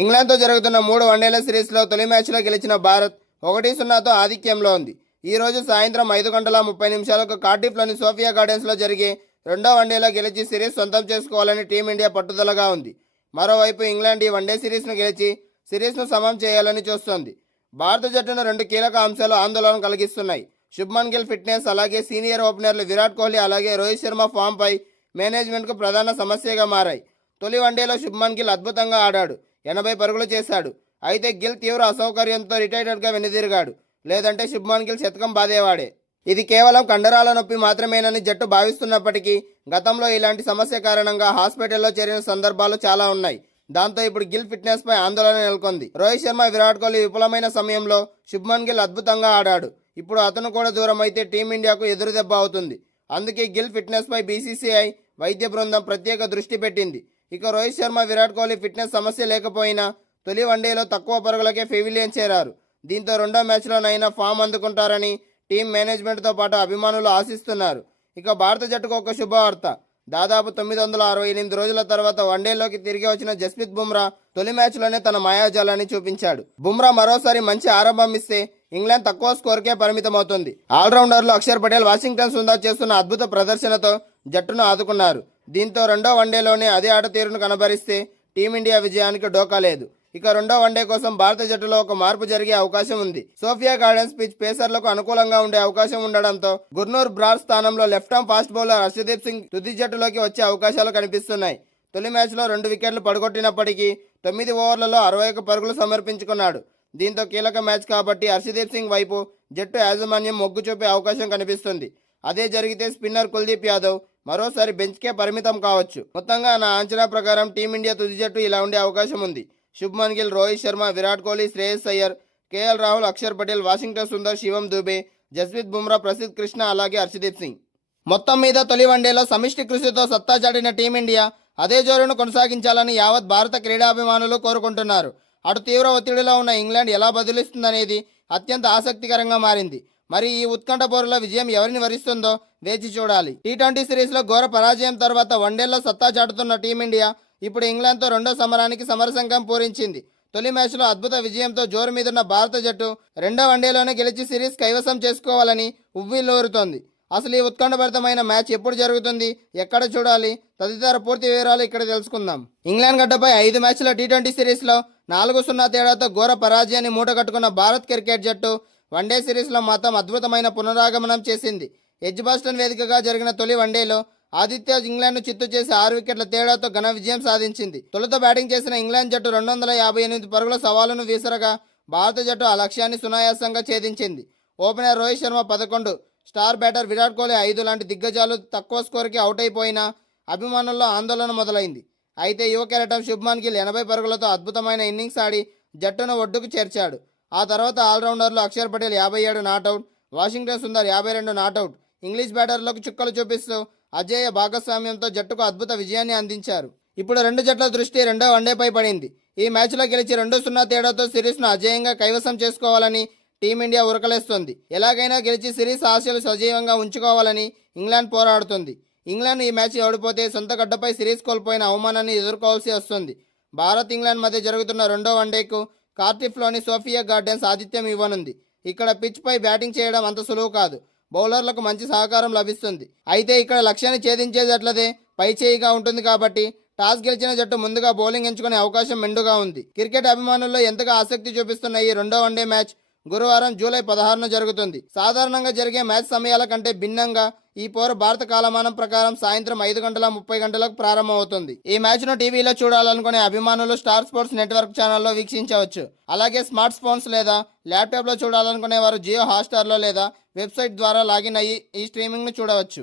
ఇంగ్లాండ్తో జరుగుతున్న 3 వన్డేల సిరీస్లో తొలి మ్యాచ్లో గెలిచిన భారత్ 1-0తో ఆధిక్యంలో ఉంది. ఈ రోజు సాయంత్రం 5 గంటల 30 నిమిషాలకు కార్డిఫ్లోని సోఫియా గార్డెన్స్లో జరిగే రెండో వన్డేలో గెలిచి సిరీస్ సొంతం చేసుకోవాలని టీమిండియా పట్టుదలగా ఉంది. మరోవైపు ఇంగ్లాండ్ ఈ వన్డే సిరీస్ను గెలిచి సిరీస్ను సమం చేయాలని చూస్తోంది. భారత జట్టును 2 కీలక అంశాలు ఆందోళన కలిగిస్తున్నాయి. శుభ్మన్ గిల్ ఫిట్నెస్, అలాగే సీనియర్ ఓపెనర్లు విరాట్ కోహ్లీ అలాగే రోహిత్ శర్మ ఫామ్పై మేనేజ్మెంట్కు ప్రధాన సమస్యగా మారాయి. తొలి వన్డేలో శుభ్మన్ గిల్ అద్భుతంగా ఆడాడు, 80 పరుగులు చేశాడు. అయితే గిల్ తీవ్ర అసౌకర్యంతో రిటైర్డ్గా వెనుదిరిగాడు. లేదంటే శుభ్మన్ గిల్ శతకం బాదేవాడే. ఇది కేవలం కండరాల నొప్పి మాత్రమేనని జట్టు భావిస్తున్నప్పటికీ గతంలో ఇలాంటి సమస్య కారణంగా హాస్పిటల్లో చేరిన సందర్భాలు చాలా ఉన్నాయి. దాంతో ఇప్పుడు గిల్ ఫిట్నెస్ పై ఆందోళన నెలకొంది. రోహిత్ శర్మ, విరాట్ కోహ్లీ విఫలమైన సమయంలో శుభ్మన్ గిల్ అద్భుతంగా ఆడాడు. ఇప్పుడు అతను కూడా దూరం అయితే టీమిండియాకు ఎదురు దెబ్బ అవుతుంది. అందుకే గిల్ ఫిట్నెస్ పై బీసీసీఐ వైద్య బృందం ప్రత్యేక దృష్టి పెట్టింది. ఇక రోహిత్ శర్మ, విరాట్ కోహ్లీ ఫిట్నెస్ సమస్య లేకపోయినా తొలి వన్డేలో తక్కువ పరుగులకే పెవిలియన్ చేరారు. దీంతో రెండో మ్యాచ్లోనైనా ఫామ్ అందుకుంటారని టీం మేనేజ్మెంట్తో పాటు అభిమానులు ఆశిస్తున్నారు. ఇక భారత జట్టుకు ఒక శుభవార్త. దాదాపు 968 రోజుల తర్వాత వన్డేలోకి తిరిగి వచ్చిన జస్ప్రీత్ బుమ్రా తొలి మ్యాచ్లోనే తన మాయాజాలాన్ని చూపించాడు. బుమ్రా మరోసారి మంచి ఆరంభం ఇస్తే ఇంగ్లాండ్ తక్కువ స్కోర్కే పరిమితమవుతుంది. ఆల్రౌండర్లు అక్షర్ పటేల్, వాషింగ్టన్ సుందర్ చేస్తున్న అద్భుత ప్రదర్శనతో జట్టును ఆదుకున్నారు. దీంతో రెండో వన్డేలోనే అదే ఆట తీరును కనబరిస్తే టీమిండియా విజయానికి డోకా లేదు. ఇక రెండో వన్డే కోసం భారత జట్టులో ఒక మార్పు జరిగే అవకాశం ఉంది. సోఫియా గార్డెన్స్ పిచ్ పేసర్లకు అనుకూలంగా ఉండే అవకాశం ఉండడంతో గుర్నూర్ బ్రార్ స్థానంలో left arm fast bowler Harshdeep Singh తుది జట్టులోకి వచ్చే అవకాశాలు కనిపిస్తున్నాయి. తొలి మ్యాచ్లో 2 వికెట్లు పడగొట్టినప్పటికీ 9 ఓవర్లలో 61 పరుగులు సమర్పించుకున్నాడు. దీంతో కీలక మ్యాచ్ కాబట్టి హర్షదీప్ సింగ్ వైపు జట్టు యాజమాన్యం మొగ్గు చూపే అవకాశం కనిపిస్తుంది. అదే జరిగితే స్పిన్నర్ కుల్దీప్ యాదవ్ మరోసారి బెంచ్కే పరిమితం కావచ్చు. మొత్తంగా నా అంచనా ప్రకారం టీమిండియా తుది జట్టు ఇలా ఉండే అవకాశం ఉంది. శుభ్మన్ గిల్, రోహిత్ శర్మ, విరాట్ కోహ్లీ, శ్రేయస్ అయ్యర్, కేఎల్ రాహుల్, అక్షర్ పటేల్, వాషింగ్టన్ సుందర్, శివం దుబే, జస్ప్రీత్ బుమ్రా, ప్రసిద్ధ్ కృష్ణ అలాగే హర్షదీప్ సింగ్. మొత్తం మీద తొలి వన్డేలో సమిష్టి కృషితో సత్తా చాటిన టీమిండియా అదే జోరును కొనసాగించాలని యావత్ భారత క్రీడాభిమానులు కోరుకుంటున్నారు. అటు తీవ్ర ఒత్తిడిలో ఉన్న ఇంగ్లాండ్ ఎలా బదులిస్తుందనేది అత్యంత ఆసక్తికరంగా మారింది. మరి ఈ ఉత్కంఠ పోరులో విజయం ఎవరిని వరిస్తుందో వేచి చూడాలి. టీ20 సిరీస్లో ఘోర పరాజయం తర్వాత వన్డేల్లో సత్తా చాటుతున్న టీమిండియా ఇప్పుడు ఇంగ్లాండ్తో రెండో సమరానికి సమరశంఖం పూరించింది. తొలి మ్యాచ్లో అద్భుత విజయంతో జోరు మీదున్న భారత జట్టు రెండో వన్డేలోనే గెలిచి సిరీస్ కైవసం చేసుకోవాలని ఉవ్విళ్లూరుతోంది. అసలు ఈ ఉత్కంఠభరితమైన మ్యాచ్ ఎప్పుడు జరుగుతుంది, ఎక్కడ చూడాలి తదితర పూర్తి వివరాలు ఇక్కడ తెలుసుకుందాం. ఇంగ్లాండ్ గడ్డపై 5 మ్యాచ్ల టీ20 సిరీస్లో 4-0 తేడాతో ఘోర పరాజయాన్ని మూటగట్టుకున్న భారత్ క్రికెట్ జట్టు వన్డే సిరీస్లో మాత్రం అద్భుతమైన పునరాగమనం చేసింది. ఎడ్జ్బాస్టన్ వేదికగా జరిగిన తొలి వన్డేలో ఆతిథ్య ఇంగ్లాండ్ను చిత్తు చేసి 6 వికెట్ల తేడాతో ఘన విజయం సాధించింది. తొలుత బ్యాటింగ్ చేసిన ఇంగ్లాండ్ జట్టు 258 పరుగుల సవాలును విసరగా భారత జట్టు ఆ లక్ష్యాన్ని సునాయాసంగా ఛేదించింది. Opener Rohit Sharma 11, star batter Virat Kohli 5 లాంటి దిగ్గజాలు తక్కువ స్కోర్కి అవుట్ అయిపోయినా అభిమానుల్లో ఆందోళన మొదలైంది. అయితే యువ కెరటం శుభ్మన్ గిల్ 80 పరుగులతో అద్భుతమైన ఇన్నింగ్స్ ఆడి జట్టును ఒడ్డుకు చేర్చాడు. ఆ తర్వాత ఆల్రౌండర్లు Axar Patel 57 not out, Washington Sundar 52 not out, English బ్యాటర్లకు చుక్కలు చూపిస్తూ అజేయ భాగస్వామ్యంతో జట్టుకు అద్భుత విజయాన్ని అందించారు. ఇప్పుడు రెండు జట్ల దృష్టి రెండో వన్డేపై పడింది. ఈ మ్యాచ్లో గెలిచి 2-0 తేడాతో సిరీస్ను అజేయంగా కైవసం చేసుకోవాలని టీమిండియా ఉరకలేస్తోంది. ఎలాగైనా గెలిచి సిరీస్ ఆశలు సజీవంగా ఉంచుకోవాలని ఇంగ్లాండ్ పోరాడుతుంది. ఇంగ్లాండ్ ఈ మ్యాచ్ ఓడిపోతే సొంత గడ్డపై సిరీస్ కోల్పోయిన అవమానాన్ని ఎదుర్కోవాల్సి వస్తుంది. భారత్ ఇంగ్లాండ్ మధ్య జరుగుతున్న రెండో వన్డేకు కార్డిఫ్లోని సోఫియా గార్డెన్స్ ఆతిథ్యం ఇవ్వనుంది. ఇక్కడ పిచ్ పై బ్యాటింగ్ చేయడం అంత సులువు కాదు. బౌలర్లకు మంచి సహకారం లభిస్తుంది. అయితే ఇక్కడ లక్ష్యాన్ని ఛేదించే జట్లదే పై చేయిగా ఉంటుంది కాబట్టి టాస్ గెలిచిన జట్టు ముందుగా బౌలింగ్ ఎంచుకునే అవకాశం మెండుగా ఉంది. క్రికెట్ అభిమానుల్లో ఎంతగా ఆసక్తి చూపిస్తున్న ఈ రెండో వన్డే మ్యాచ్ గురువారం జూలై 16న జరుగుతుంది. సాధారణంగా జరిగే మ్యాచ్ సమయాల కంటే భిన్నంగా ఈ పోరు భారత కాలమానం ప్రకారం సాయంత్రం 5:30 ప్రారంభమవుతుంది. ఈ మ్యాచ్ను టీవీలో చూడాలనుకునే అభిమానులు స్టార్ స్పోర్ట్స్ నెట్వర్క్ ఛానల్లో వీక్షించవచ్చు. అలాగే స్మార్ట్ ఫోన్స్ లేదా ల్యాప్టాప్లో చూడాలనుకునే వారు జియో హాట్స్టార్లో లేదా వెబ్సైట్ ద్వారా లాగిన్ అయ్యి ఈ స్ట్రీమింగ్ను చూడవచ్చు.